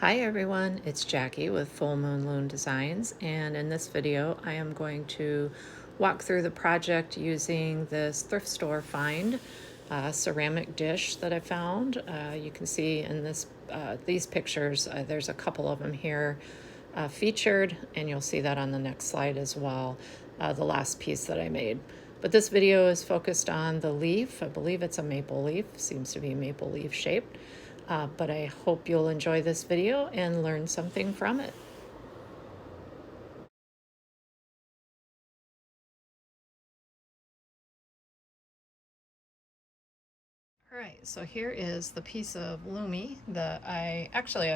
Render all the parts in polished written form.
Hi everyone, it's Jackie with Full Moon Loom Designs, and in this video I am going to walk through the project using this thrift store find ceramic dish that I found. You can see in these pictures, there's a couple of them here featured, and you'll see that on the next slide as well, the last piece that I made. But this video is focused on the leaf. I believe it's a maple leaf, seems to be maple leaf shaped. But I hope you'll enjoy this video and learn something from it. All right, so here is the piece of Lumi that I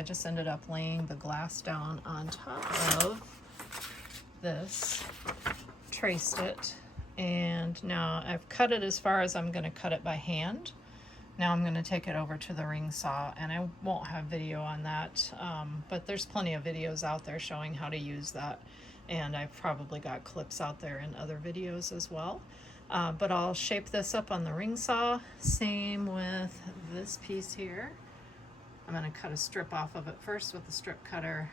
just ended up laying the glass down on top of this, traced it, and now I've cut it as far as I'm going to cut it by hand. Now I'm going to take it over to the ring saw, and I won't have video on that, but there's plenty of videos out there showing how to use that, and I've probably got clips out there in other videos as well. But I'll shape this up on the ring saw. Same with this piece here. I'm going to cut a strip off of it first with the strip cutter,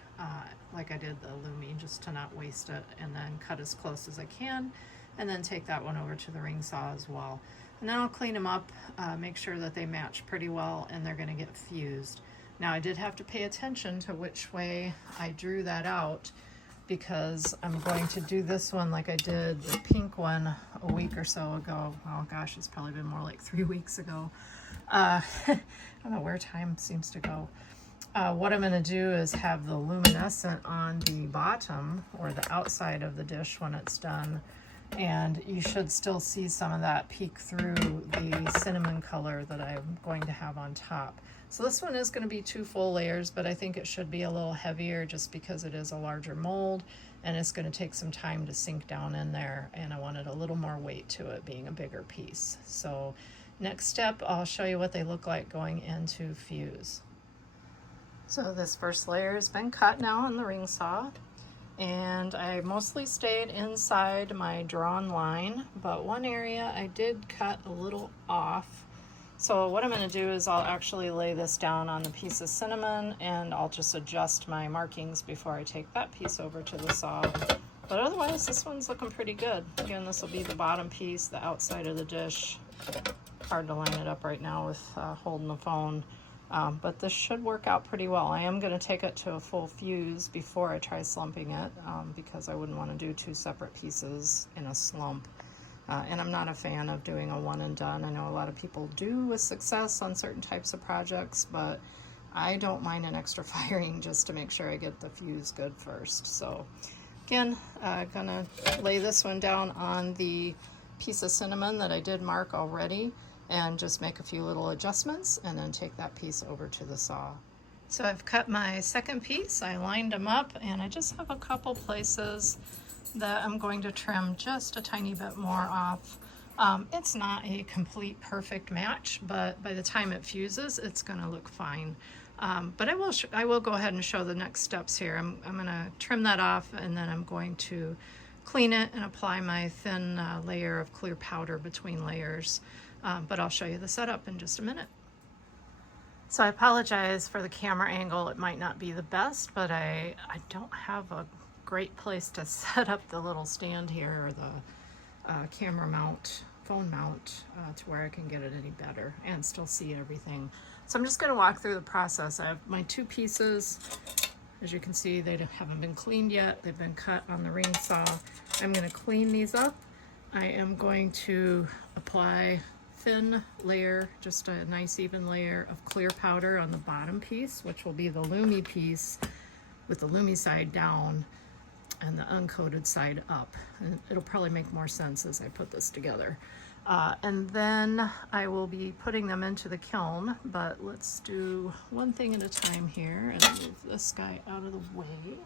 like I did the Lumi, just to not waste it, and then cut as close as I can, and then take that one over to the ring saw as well. And then I'll clean them up, make sure that they match pretty well, and they're going to get fused. Now I did have to pay attention to which way I drew that out, because I'm going to do this one like I did the pink one a week or so ago. Oh gosh, it's probably been more like 3 weeks ago. I don't know where time seems to go. What I'm going to do is have the luminescent on the bottom or the outside of the dish when it's done, and you should still see some of that peek through the cinnamon color that I'm going to have on top. So this one is going to be 2 full layers, but I think it should be a little heavier just because it is a larger mold and it's going to take some time to sink down in there, and I wanted a little more weight to it being a bigger piece. So next step, I'll show you what they look like going into fuse. So this first layer has been cut now on the ring saw, and I mostly stayed inside my drawn line, but one area I did cut a little off. So what I'm going to do is I'll actually lay this down on the piece of cinnamon, and I'll just adjust my markings before I take that piece over to the saw. But otherwise, this one's looking pretty good. Again, this will be the bottom piece, the outside of the dish. Hard to line it up right now with holding the phone. But this should work out pretty well. I am going to take it to a full fuse before I try slumping it, because I wouldn't want to do 2 separate pieces in a slump. And I'm not a fan of doing a one and done. I know a lot of people do with success on certain types of projects, but I don't mind an extra firing just to make sure I get the fuse good first. So again, gonna lay this one down on the piece of cinnamon that I did mark already, and just make a few little adjustments, and then take that piece over to the saw. So I've cut my second piece, I lined them up, and I just have a couple places that I'm going to trim just a tiny bit more off. It's not a complete perfect match, but by the time it fuses, it's gonna look fine. But I will go ahead and show the next steps here. I'm gonna trim that off, and then I'm going to clean it and apply my thin layer of clear powder between layers. But I'll show you the setup in just a minute. So I apologize for the camera angle. It might not be the best, but I don't have a great place to set up the little stand here, or the camera mount, phone mount, to where I can get it any better and still see everything. So I'm just going to walk through the process. I have my 2 pieces. As you can see, they haven't been cleaned yet. They've been cut on the ring saw. I'm going to clean these up. I am going to apply thin layer, just a nice even layer of clear powder on the bottom piece, which will be the Lumi piece with the Lumi side down and the uncoated side up. And it'll probably make more sense as I put this together. And then I will be putting them into the kiln, but let's do one thing at a time here and move this guy out of the way.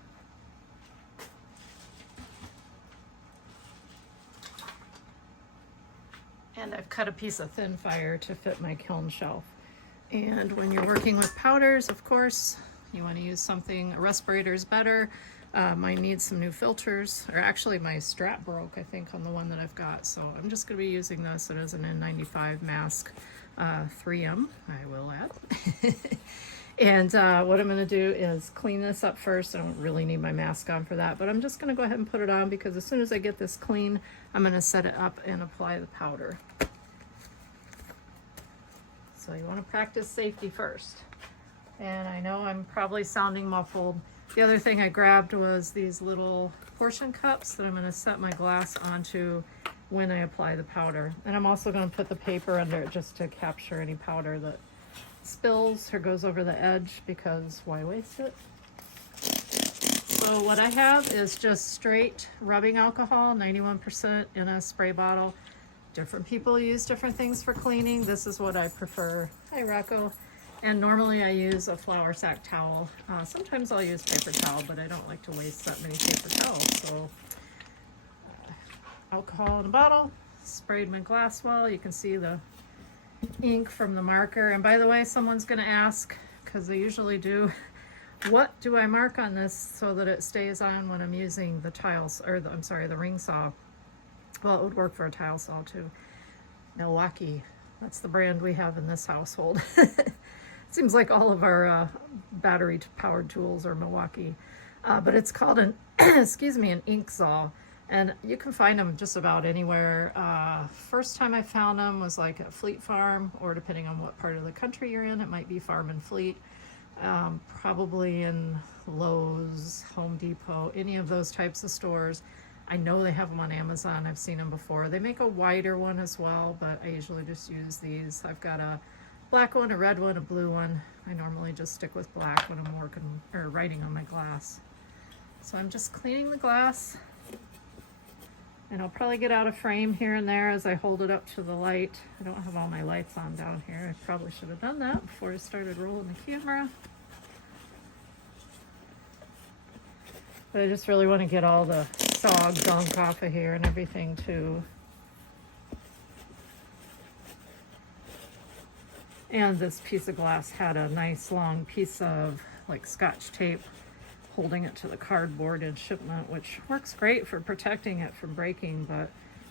And I've cut a piece of thin fire to fit my kiln shelf. And when you're working with powders, of course, you want to use something, a respirator is better. Mine needs some new filters, or actually my strap broke, I think, on the one that I've got. So I'm just going to be using this. It is an N95 mask, 3M, I will add. And what I'm going to do is clean this up first. I don't really need my mask on for that, but I'm just going to go ahead and put it on because as soon as I get this clean, I'm going to set it up and apply the powder. So you want to practice safety first. And I know I'm probably sounding muffled. The other thing I grabbed was these little portion cups that I'm going to set my glass onto when I apply the powder. And I'm also going to put the paper under it just to capture any powder that spills or goes over the edge, because why waste it? So what I have is just straight rubbing alcohol, 91% in a spray bottle. Different people use different things for cleaning. This is what I prefer. Hi, Rocco. And normally I use a flour sack towel. Sometimes I'll use paper towel, but I don't like to waste that many paper towels. So alcohol in a bottle, sprayed my glass wall. You can see the ink from the marker. And by the way, someone's going to ask, because they usually do, what do I mark on this so that it stays on when I'm using the tiles, or the, I'm sorry, the ring saw? Well, it would work for a tile saw too. Milwaukee, that's the brand we have in this household. Seems like all of our battery powered tools are Milwaukee, but it's called an excuse me, an ink saw. And you can find them just about anywhere. First time I found them was like at Fleet Farm, or depending on what part of the country you're in, it might be Farm and Fleet. Probably in Lowe's, Home Depot, any of those types of stores. I know they have them on Amazon. I've seen them before. They make a wider one as well, but I usually just use these. I've got a black one, a red one, a blue one. I normally just stick with black when I'm working or writing on my glass. So I'm just cleaning the glass. And I'll probably get out of frame here and there as I hold it up to the light. I don't have all my lights on down here. I probably should have done that before I started rolling the camera. But I just really want to get all the sog gunk off of here and everything too. And this piece of glass had a nice long piece of like Scotch tape holding it to the cardboard in shipment, which works great for protecting it from breaking, but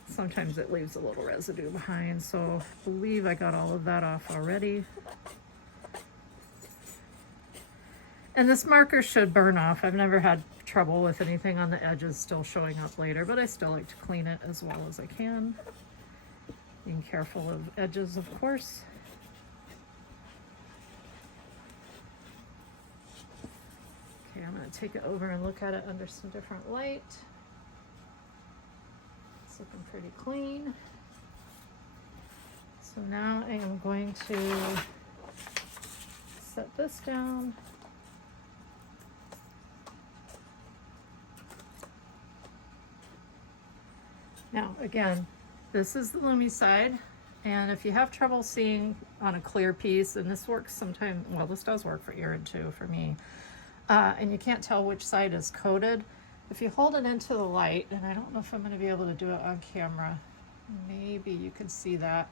sometimes it leaves a little residue behind. So I believe I got all of that off already. And this marker should burn off. I've never had trouble with anything on the edges still showing up later, but I still like to clean it as well as I can. Being careful of edges, of course. Okay, I'm going to take it over and look at it under some different light. It's looking pretty clean. So now I am going to set this down. Now, again, this is the Lumi side, and if you have trouble seeing on a clear piece, and this works sometimes, well, this does work for Erin too, for me, and you can't tell which side is coated, if you hold it into the light, and I don't know if I'm going to be able to do it on camera, maybe you can see that.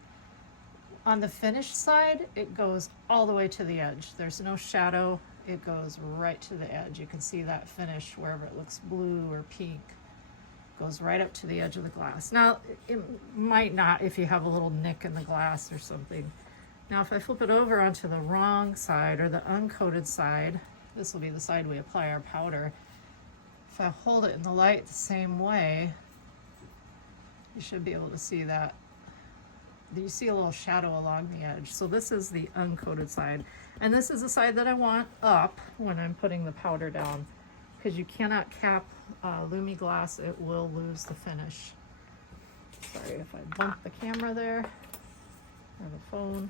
On the finished side, it goes all the way to the edge. There's no shadow. It goes right to the edge. You can see that finish wherever it looks blue or pink. Goes right up to the edge of the glass. Now, it might not if you have a little nick in the glass or something. Now, if I flip it over onto the wrong side or the uncoated side, this will be the side we apply our powder. If I hold it in the light the same way, you should be able to see that. You see a little shadow along the edge. So this is the uncoated side. And this is the side that I want up when I'm putting the powder down, because you cannot cap Lumi glass, it will lose the finish. Sorry if I bumped the camera there, or the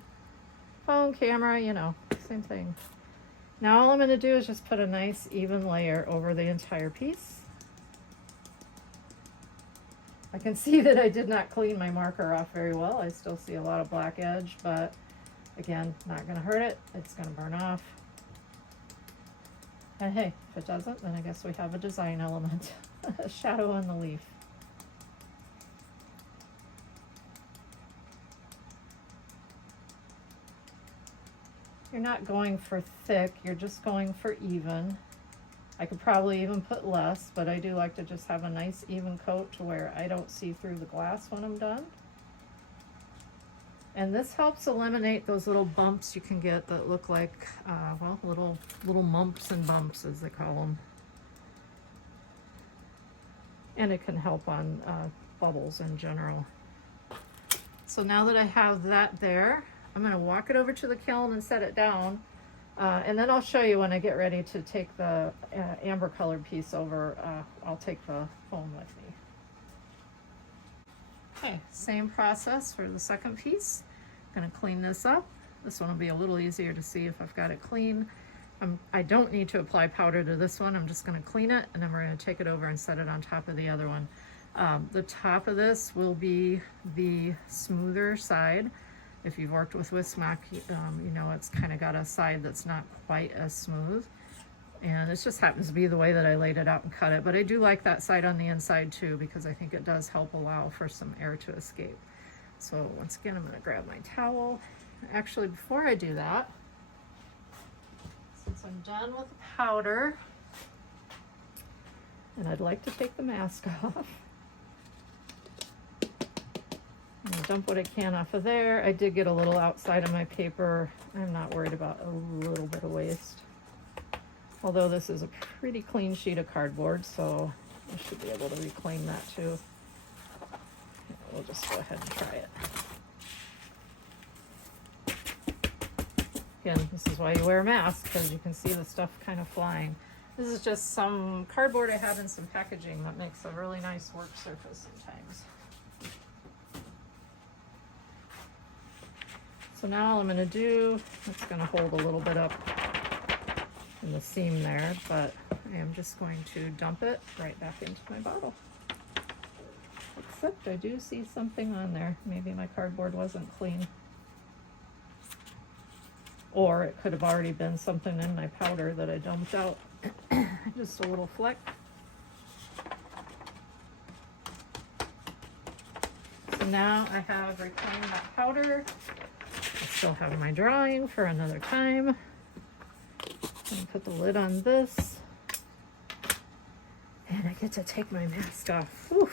phone camera, you know, same thing. Now all I'm going to do is just put a nice even layer over the entire piece. I can see that I did not clean my marker off very well. I still see a lot of black edge, but again, not going to hurt it. It's going to burn off. And hey, if it doesn't, then I guess we have a design element, a shadow on the leaf. You're not going for thick, you're just going for even. I could probably even put less, but I do like to just have a nice even coat to where I don't see through the glass when I'm done. And this helps eliminate those little bumps you can get that look like, well, little mumps and bumps, as they call them. And it can help on bubbles in general. So now that I have that there, I'm going to walk it over to the kiln and set it down. And then I'll show you when I get ready to take the amber colored piece over. I'll take the foam with me. Okay, same process for the second piece. I'm going to clean this up. This one will be a little easier to see if I've got it clean. I don't need to apply powder to this one. I'm just going to clean it, and then we're going to take it over and set it on top of the other one. The top of this will be the smoother side. If you've worked with Wismach, you know it's kind of got a side that's not quite as smooth. And this just happens to be the way that I laid it out and cut it. But I do like that side on the inside too, because I think it does help allow for some air to escape. So once again, I'm going to grab my towel. Actually, before I do that, since I'm done with the powder, and I'd like to take the mask off. I'm going to dump what I can off of there. I did get a little outside of my paper. I'm not worried about a little bit of waste. Although this is a pretty clean sheet of cardboard, so I should be able to reclaim that too. We'll just go ahead and try it. Again, this is why you wear a mask, because you can see the stuff kind of flying. This is just some cardboard I have in some packaging that makes a really nice work surface sometimes. So now all I'm going to do, it's going to hold a little bit up in the seam there, but I am just going to dump it right back into my bottle. Except I do see something on there. Maybe my cardboard wasn't clean. Or it could have already been something in my powder that I dumped out. Just a little fleck. So now I have reclaimed that powder. I still have my drawing for another time. I'm gonna put the lid on this. And I get to take my mask off. Whew.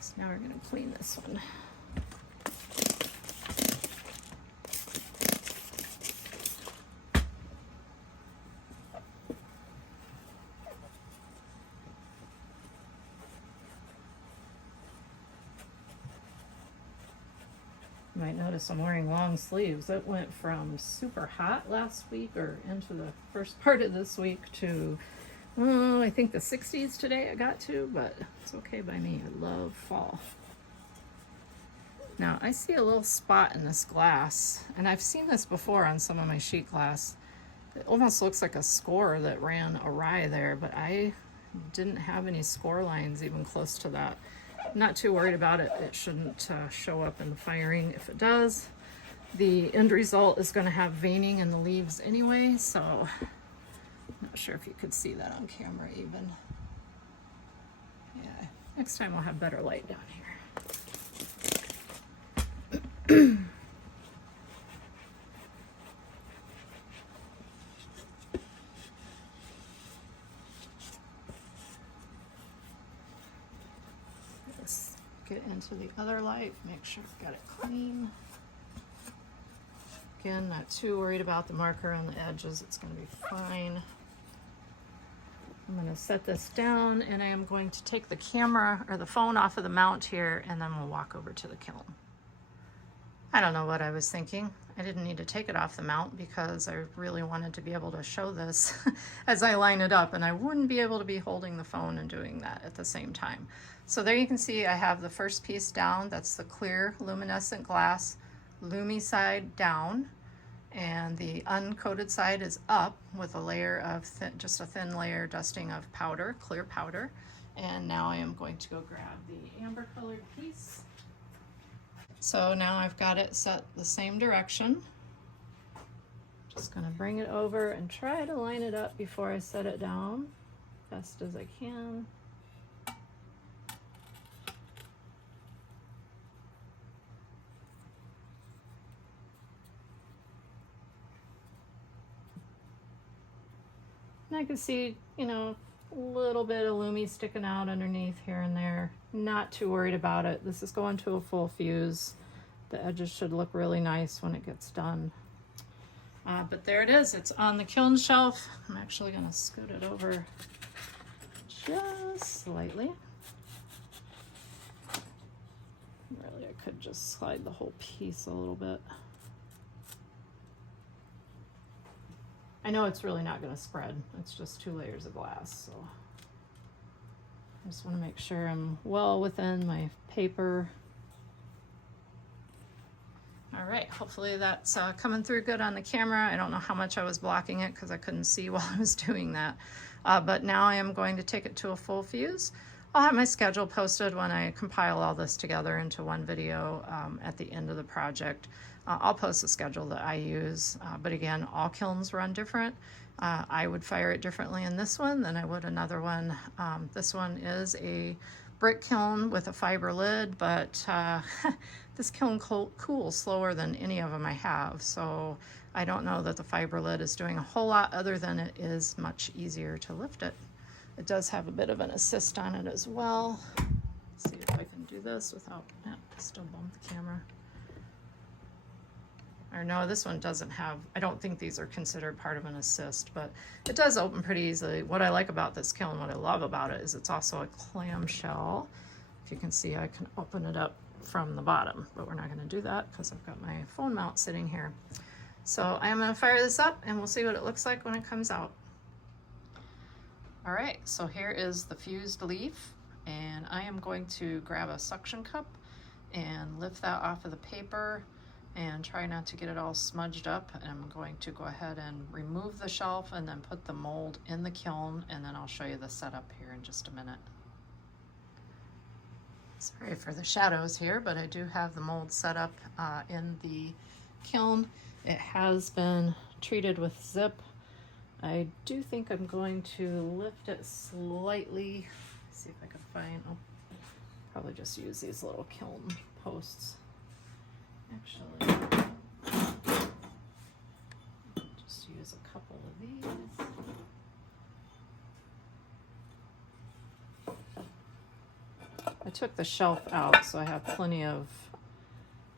So now we're gonna clean this one. You might notice I'm wearing long sleeves. It went from super hot last week or into the first part of this week to, I think the 60s today I got to, but it's okay by me. I love fall. Now I see a little spot in this glass, and I've seen this before on some of my sheet glass. It almost looks like a score that ran awry there, but I didn't have any score lines even close to that. Not too worried about it. It shouldn't show up in the firing. If it does, the end result is going to have veining in the leaves anyway, so I'm not sure if you could see that on camera even. Yeah, next time I'll have better light down here. Get into the other light, make sure I've got it clean. Again, not too worried about the marker on the edges, it's going to be fine. I'm going to set this down, and I am going to take the camera or the phone off of the mount here, and then we'll walk over to the kiln. I don't know what I was thinking. I didn't need to take it off the mount because I really wanted to be able to show this as I line it up, and I wouldn't be able to be holding the phone and doing that at the same time. So there you can see I have the first piece down. That's the clear luminescent glass, Lumi side down, and the uncoated side is up with a layer of just a thin layer dusting of powder, clear powder. And now I am going to go grab the amber colored piece. So now I've got it set the same direction. Just gonna bring it over and try to line it up before I set it down, best as I can. And I can see, you know, A little bit of Lumi sticking out underneath here and there. Not too worried about it. This is going to a full fuse. The edges should look really nice when it gets done. But there it is. It's on the kiln shelf. I'm actually going to scoot it over just slightly. Really, I could just slide the whole piece a little bit. I know it's really not going to spread. It's just 2 layers of glass, so I just want to make sure I'm well within my paper. All right, hopefully that's coming through good on the camera. I don't know how much I was blocking it because I couldn't see while I was doing that. But now I am going to take it to a full fuse. I'll have my schedule posted when I compile all this together into one video at the end of the project. I'll post the schedule that I use, but again, all kilns run different. I would fire it differently in this one than I would another one. This one is a brick kiln with a fiber lid, but this kiln cools slower than any of them I have, so I don't know that the fiber lid is doing a whole lot other than it is much easier to lift it. It does have a bit of an assist on it as well. Let's see if I can do this without, still bump the camera. Or no, this one doesn't have, I don't think these are considered part of an assist, but it does open pretty easily. What I like about this kiln, what I love about it, is it's also a clamshell. If you can see, I can open it up from the bottom, but we're not going to do that because I've got my phone mount sitting here. So I am going to fire this up and we'll see what it looks like when it comes out. All right, so here is the fused leaf, and I am going to grab a suction cup and lift that off of the paper and try not to get it all smudged up. And I'm going to go ahead and remove the shelf and then put the mold in the kiln, and then I'll show you the setup here in just a minute. Sorry for the shadows here, but I do have the mold set up in the kiln. It has been treated with zip. I do think I'm going to lift it slightly. See if I can find, I'll probably just use these little kiln posts. Actually, just use a couple of these. I took the shelf out, so I have plenty of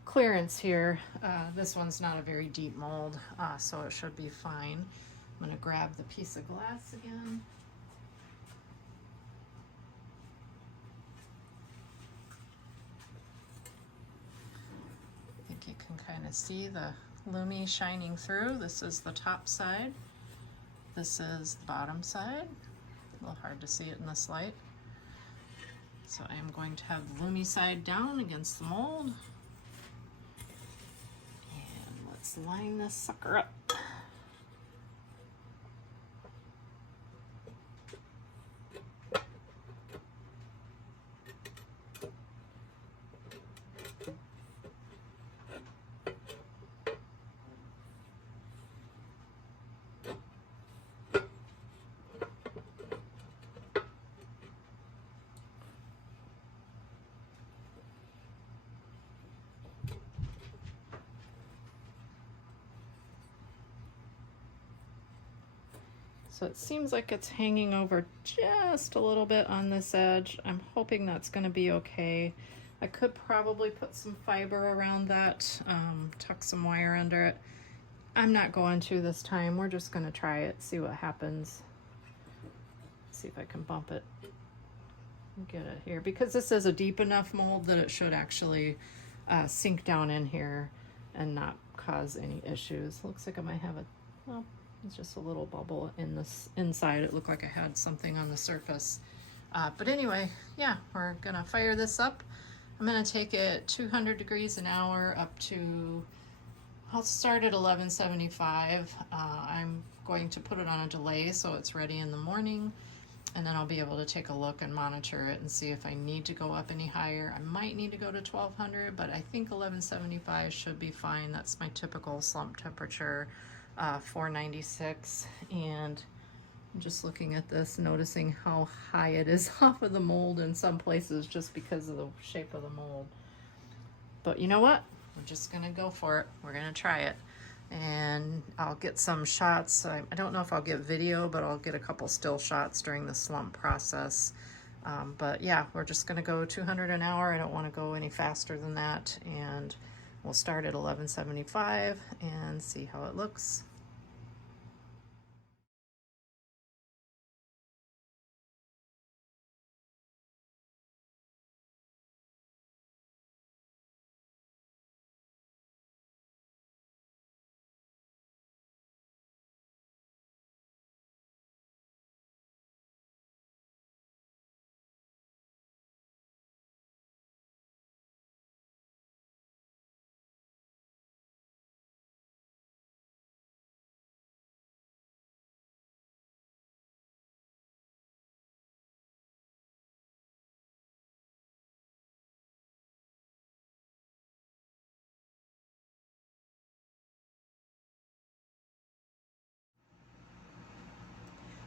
clearance here. This one's not a very deep mold, so it should be fine. I'm going to grab the piece of glass again. I think you can kind of see the Lumi shining through. This is the top side. This is the bottom side. A little hard to see it in this light. So I am going to have the Lumi side down against the mold. And let's line this sucker up. So it seems like it's hanging over just a little bit on this edge. I'm hoping that's going to be okay. I could probably put some fiber around that, tuck some wire under it. I'm not going to this time. We're just going to try it, see what happens. See if I can bump it. Get it here, because this is a deep enough mold that it should actually sink down in here and not cause any issues. Looks like I might have a, well, it's just a little bubble in this inside. It looked like I had something on the surface. But anyway, yeah, we're gonna fire this up. I'm gonna take it 200 degrees an hour up to, I'll start at 1175. I'm going to put it on a delay so it's ready in the morning, and then I'll be able to take a look and monitor it and see if I need to go up any higher. I might need to go to 1200, but I think 1175 should be fine. That's my typical slump temperature. 496, and I'm just looking at this, noticing how high it is off of the mold in some places just because of the shape of the mold. But you know what? We're just gonna go for it. We're gonna try it. and I'll get some shots. I don't know if I'll get video, but I'll get a couple still shots during the slump process. But yeah, we're just gonna go 200 an hour. I don't wanna go any faster than that. And we'll start at 1175 and see how it looks.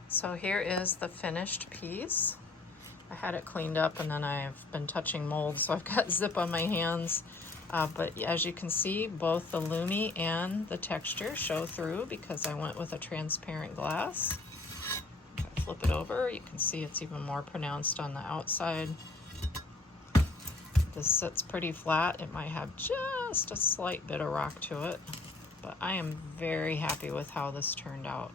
So here is the finished piece. I had it cleaned up and then I've been touching mold, so I've got zip on my hands. But as you can see, both the lumi and the texture show through because I went with a transparent glass. If I flip it over, you can see it's even more pronounced on the outside. This sits pretty flat. It might have just a slight bit of rock to it, but I am very happy with how this turned out.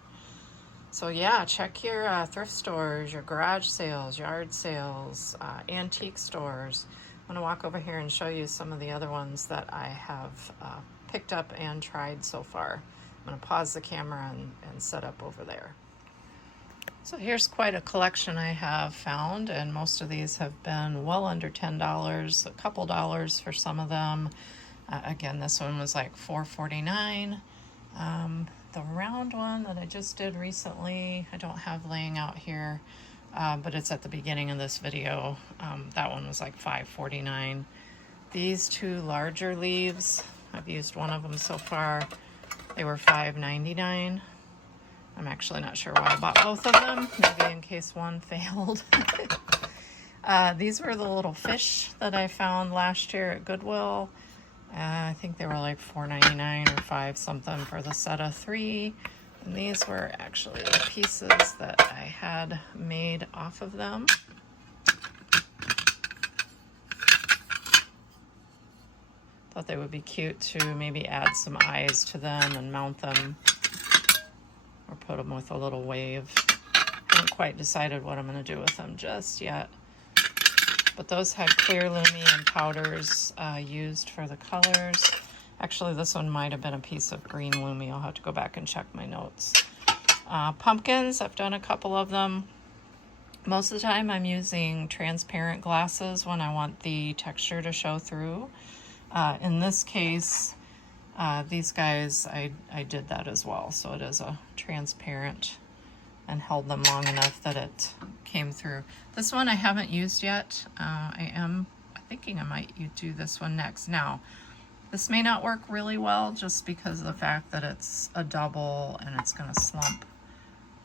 So yeah, check your thrift stores, your garage sales, yard sales, antique stores. I'm gonna walk over here and show you some of the other ones that I have picked up and tried so far. I'm gonna pause the camera and set up over there. So here's quite a collection I have found, and most of these have been well under $10, a couple dollars for some of them. Again, this one was like $4.49. The round one that I just did recently, I don't have laying out here, but it's at the beginning of this video. That one was like $5.49. These two larger leaves, I've used one of them so far. They were $5.99. I'm actually not sure why I bought both of them, maybe in case one failed. These were the little fish that I found last year at Goodwill. I think they were like $4.99 or $5 something for the set of 3. And these were actually the pieces that I had made off of them. Thought they would be cute to maybe add some eyes to them and mount them, or put them with a little wave. Haven't quite decided what I'm going to do with them just yet. But those had clear lumi and powders used for the colors. Actually, this one might have been a piece of green lumi. I'll have to go back and check my notes. Pumpkins, I've done a couple of them. Most of the time I'm using transparent glasses when I want the texture to show through. In this case, these guys, I did that as well. So it is a transparent and held them long enough that it came through. This one I haven't used yet. I am thinking I might do this one next. Now, this may not work really well just because of the fact that it's a double and it's gonna slump,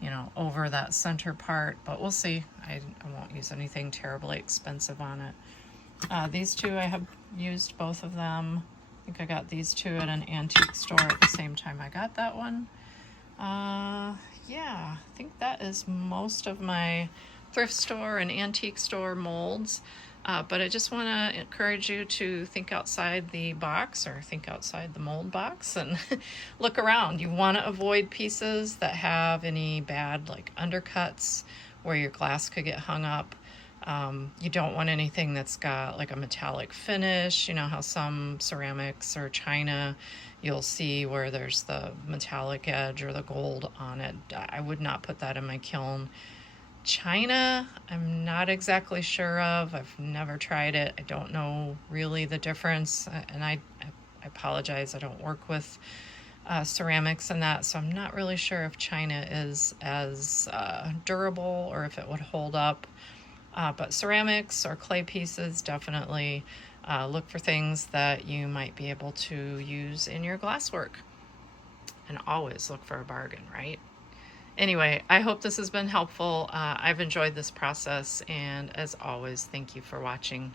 you know, over that center part, but we'll see. I won't use anything terribly expensive on it. These two, I have used both of them. I think I got these two at an antique store at the same time I got that one. Yeah, I think that is most of my thrift store and antique store molds. But I just want to encourage you to think outside the box, or think outside the mold box, and look around. You want to avoid pieces that have any bad like undercuts where your glass could get hung up. You don't want anything that's got like a metallic finish. You know how some ceramics or china, you'll see where there's the metallic edge or the gold on it. I would not put that in my kiln. China, I'm not exactly sure of. I've never tried it. I don't know really the difference. And I apologize, I don't work with ceramics and that, so I'm not really sure if china is as durable or if it would hold up. But ceramics or clay pieces, definitely look for things that you might be able to use in your glasswork. And always look for a bargain, right? Anyway, I hope this has been helpful. I've enjoyed this process, and as always, thank you for watching.